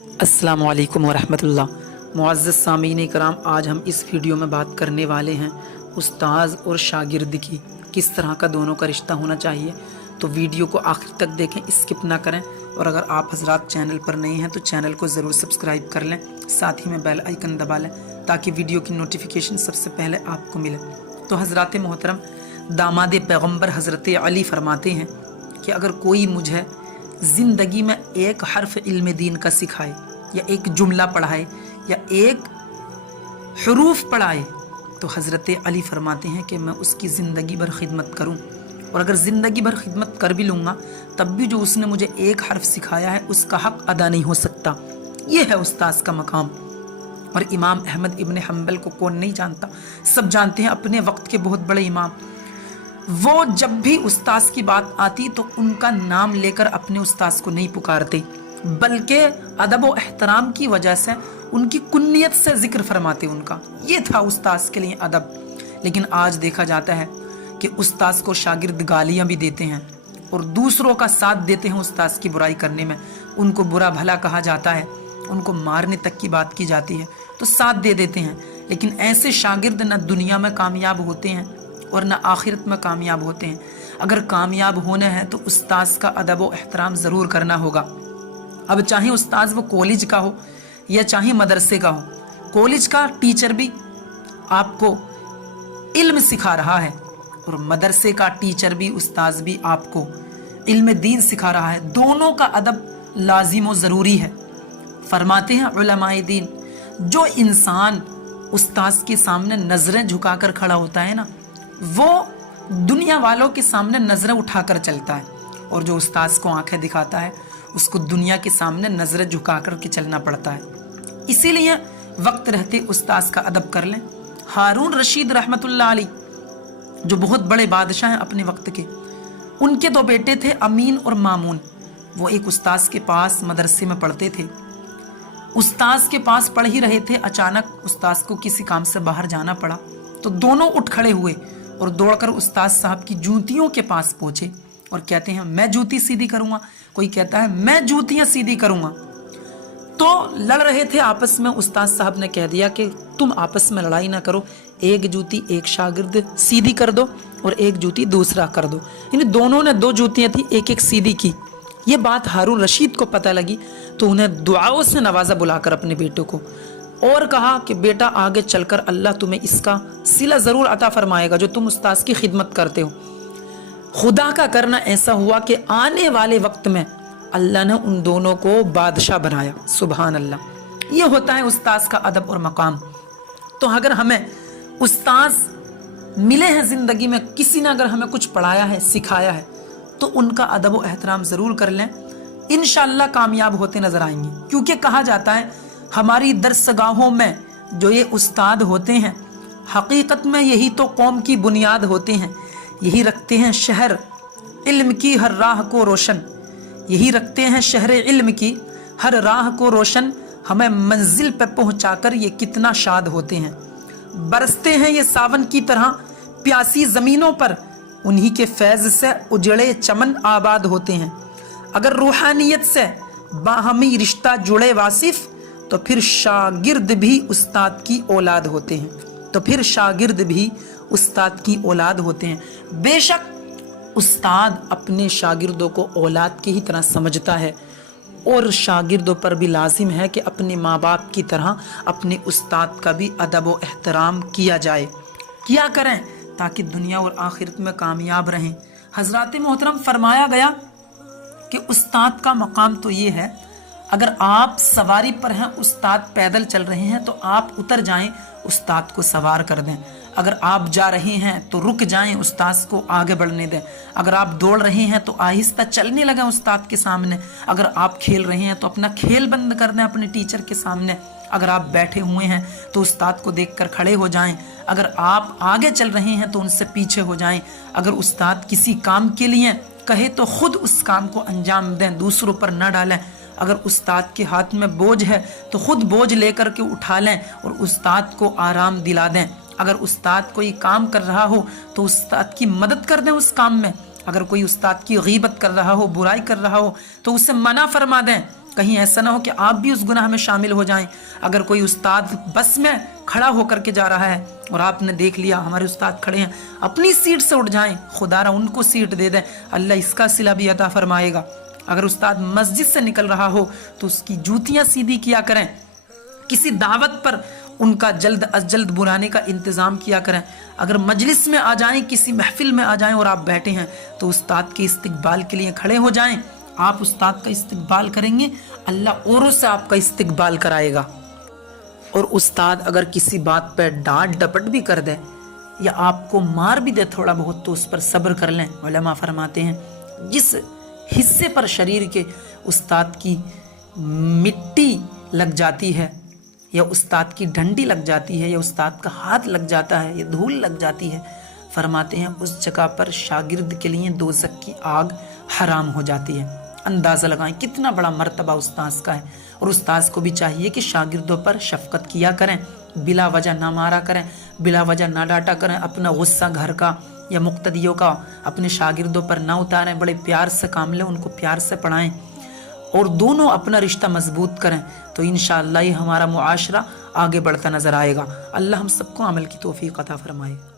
अस्सलामु अलैकुम वरहमतुल्लाह। मुअज़्ज़ज़ सामीन कराम, आज हम इस वीडियो में बात करने वाले हैं उस्ताज़ और शागिर्द की, किस तरह का दोनों का रिश्ता होना चाहिए। तो वीडियो को आखिर तक देखें, स्किप ना करें। और अगर आप हजरात चैनल पर नए हैं तो चैनल को ज़रूर सब्सक्राइब कर लें, साथ ही में बेल आइकन दबा लें ताकि वीडियो की नोटिफिकेशन सबसे पहले आपको मिले। तो हजरात मोहतरम, दामाद पैगम्बर हज़रत अली फरमाते हैं कि अगर कोई मुझे ज़िंदगी में एक हर्फ इल्म दीन का सिखाए या एक जुमला पढ़ाए या एक हरूफ पढ़ाए तो हज़रत अली फरमाते हैं कि मैं उसकी ज़िंदगी भर खिदमत करूं। और अगर ज़िंदगी भर खिदमत कर भी लूँगा तब भी जो उसने मुझे एक हर्फ सिखाया है उसका हक़ अदा नहीं हो सकता। ये है उस्ताद का मकाम। और इमाम अहमद इब्न हम्बल को कौन नहीं जानता, सब जानते हैं, अपने वक्त के बहुत बड़े इमाम। वो जब भी उस्ताद की बात आती तो उनका नाम लेकर अपने उस्ताद को नहीं पुकारते, बल्कि अदब व एहतराम की वजह से उनकी कुन्नियत से जिक्र फरमाते उनका। ये था उस्ताद के लिए अदब। लेकिन आज देखा जाता है कि उस्ताद को शागिर्द गालियां भी देते हैं और दूसरों का साथ देते हैं उस्ताद की बुराई करने में। उनको बुरा भला कहा जाता है, उनको मारने तक की बात की जाती है तो साथ दे देते हैं। लेकिन ऐसे शागिर्द न दुनिया में कामयाब होते हैं और न आखिरत में कामयाब होते हैं। अगर कामयाब होना है तो उस्ताद का अदब व एहतराम ज़रूर करना होगा। अब चाहे उस्ताद वो कॉलेज का हो या चाहे मदरसे का हो, कॉलेज का टीचर भी आपको इल्म सिखा रहा है और मदरसे का टीचर भी, उस्ताद भी आपको इल्म दीन सिखा रहा है। दोनों का अदब लाजिम व ज़रूरी है। फरमाते हैं उलमाए दीन, जो इंसान उस्ताद के सामने नज़रें झुकाकर खड़ा होता है ना, वो दुनिया वालों के सामने नज़रें उठाकर चलता है। और जो उस्ताद को आंखें दिखाता है उसको दुनिया के सामने नज़रें झुकाकर के चलना पड़ता है। इसीलिए वक्त रहते उस्ताद का अदब कर लें। हारून रशीद रहमतुल्लाह अलैह जो बहुत बड़े बादशाह हैं अपने वक्त के, उनके दो बेटे थे अमीन और मामून। वो एक उस्ताद के पास मदरसे में पढ़ते थे। उस्ताद के पास पढ़ ही रहे थे, अचानक उस्ताद को किसी काम से बाहर जाना पड़ा तो दोनों उठ खड़े हुए और दौड़कर उस्ताद साहब की जूतियों के पास पहुंचे और कहते हैं मैं जूती सीधी करूंगा, कोई कहता है मैं जूतियां सीधी करूंगा। तो लड़ रहे थे आपस में। उस्ताद साहब ने कह दिया कि तुम आपस में लड़ाई ना करो, एक जूती एक शागिर्द सीधी कर दो और एक जूती दूसरा कर दो। इन दोनों ने दो जूतियां थी, एक एक सीधी की। ये बात हारून रशीद को पता लगी तो उन्हें दुआओं से नवाजा बुलाकर अपने बेटों को और कहा कि बेटा आगे चलकर अल्लाह तुम्हें इसका सिला ज़रूर अता फरमाएगा जो तुम उस्ताद की खिदमत करते हो। खुदा का करना ऐसा हुआ कि आने वाले वक्त में अल्लाह ने उन दोनों को बादशाह बनाया। सुभान अल्लाह। ये होता है उस्ताद का अदब और मकाम। तो अगर हमें उस्ताद मिले हैं ज़िंदगी में, किसी ने अगर हमें कुछ पढ़ाया है, सिखाया है, तो उनका अदब व एहतराम ज़रूर कर लें। इंशाअल्लाह कामयाब होते नज़र आएंगे। क्योंकि कहा जाता है हमारी दरसगाहों में जो ये उस्ताद होते हैं, हकीकत में यही तो कौम की बुनियाद होते हैं। यही रखते हैं शहर इल्म की हर राह को रोशन, यही रखते हैं शहर इल्म की हर राह को रोशन। हमें मंजिल पे पहुंचाकर ये कितना शाद होते हैं। बरसते हैं ये सावन की तरह प्यासी ज़मीनों पर, उन्हीं के फैज़ से उजड़े चमन आबाद होते हैं। अगर रूहानियत से बाहमी रिश्ता जुड़े वासिफ तो फिर शागिर्द भी उस्ताद की औलाद होते हैं। तो फिर शागिर्द भी उस्ताद की औलाद होते हैं। बेशक उस्ताद अपने शागिर्दों को औलाद की ही तरह समझता है और शागिर्दों पर भी लाजिम है कि अपने माँ बाप की तरह अपने उस्ताद का भी अदब व एहतराम किया जाए, किया करें, ताकि दुनिया और आखिरत में कामयाब रहें। हज़रात मोहतरम, फरमाया गया कि उस्ताद का मकाम तो ये है, अगर आप सवारी पर हैं, उस्ताद पैदल चल रहे हैं तो आप उतर जाएं, उस्ताद को सवार कर दें। अगर आप जा रहे हैं तो रुक जाएं, उस्ताद को आगे बढ़ने दें। अगर आप दौड़ रहे हैं तो आहिस्ता चलने लगें उस्ताद के सामने। अगर आप खेल रहे हैं तो अपना खेल बंद कर दें अपने टीचर के सामने। अगर आप बैठे हुए हैं तो उस्ताद को देखकर खड़े हो जाएं। अगर आप आगे चल रहे हैं तो उनसे पीछे हो जाएं। अगर उस्ताद किसी काम के लिए कहे तो खुद उस काम को अंजाम दें, दूसरों पर न डालें। अगर उस्ताद के हाथ में बोझ है तो खुद बोझ लेकर के उठा लें और उस्ताद को आराम दिला दें। अगर उस्ताद कोई काम कर रहा हो तो उस्ताद की मदद कर दें उस काम में। अगर कोई उस्ताद की गीबत कर रहा हो, बुराई कर रहा हो, तो उसे मना फरमा दें। کہیں ایسا نہ ہو کہ آپ بھی اس گناہ میں شامل ہو جائیں۔ اگر کوئی استاد بس میں کھڑا ہو کر کے جا رہا ہے اور آپ نے دیکھ لیا ہمارے استاد کھڑے ہیں، اپنی سیٹ سے اٹھ جائیں، خدا را ان کو سیٹ دے دیں، اللہ اس کا صلہ بھی عطا فرمائے گا۔ اگر استاد مسجد سے نکل رہا ہو تو اس کی جوتیاں سیدھی کیا کریں، کسی دعوت پر ان کا جلد از جلد بلانے کا انتظام کیا کریں۔ اگر مجلس میں آ جائیں، کسی محفل میں آ جائیں اور آپ بیٹھے ہیں تو استاد کے استقبال کے لیے کھڑے ہو جائیں۔ آپ استاد کا استقبال کریں گے، اللہ اوروں سے آپ کا استقبال کرائے گا۔ اور استاد اگر کسی بات پہ ڈانٹ ڈپٹ بھی کر دے یا آپ کو مار بھی دے تھوڑا بہت تو اس پر صبر کر لیں۔ علماء فرماتے ہیں جس حصے پر شریر کے استاد کی مٹی لگ جاتی ہے یا استاد کی ڈنڈی لگ جاتی ہے یا استاد کا ہاتھ لگ جاتا ہے یا دھول لگ جاتی ہے، فرماتے ہیں اس جگہ پر شاگرد کے لیے دوزخ کی آگ حرام ہو جاتی ہے۔ اندازہ لگائیں کتنا بڑا مرتبہ استاذ کا ہے۔ اور استاذ کو بھی چاہیے کہ شاگردوں پر شفقت کیا کریں، بلا وجہ نہ مارا کریں، بلا وجہ نہ ڈانٹا کریں، اپنا غصہ گھر کا یا مقتدیوں کا اپنے شاگردوں پر نہ اتاریں، بڑے پیار سے کام لیں، ان کو پیار سے پڑھائیں اور دونوں اپنا رشتہ مضبوط کریں، تو انشاءاللہ یہ ہمارا معاشرہ آگے بڑھتا نظر آئے گا۔ اللہ ہم سب کو عمل کی توفیق عطا فرمائے۔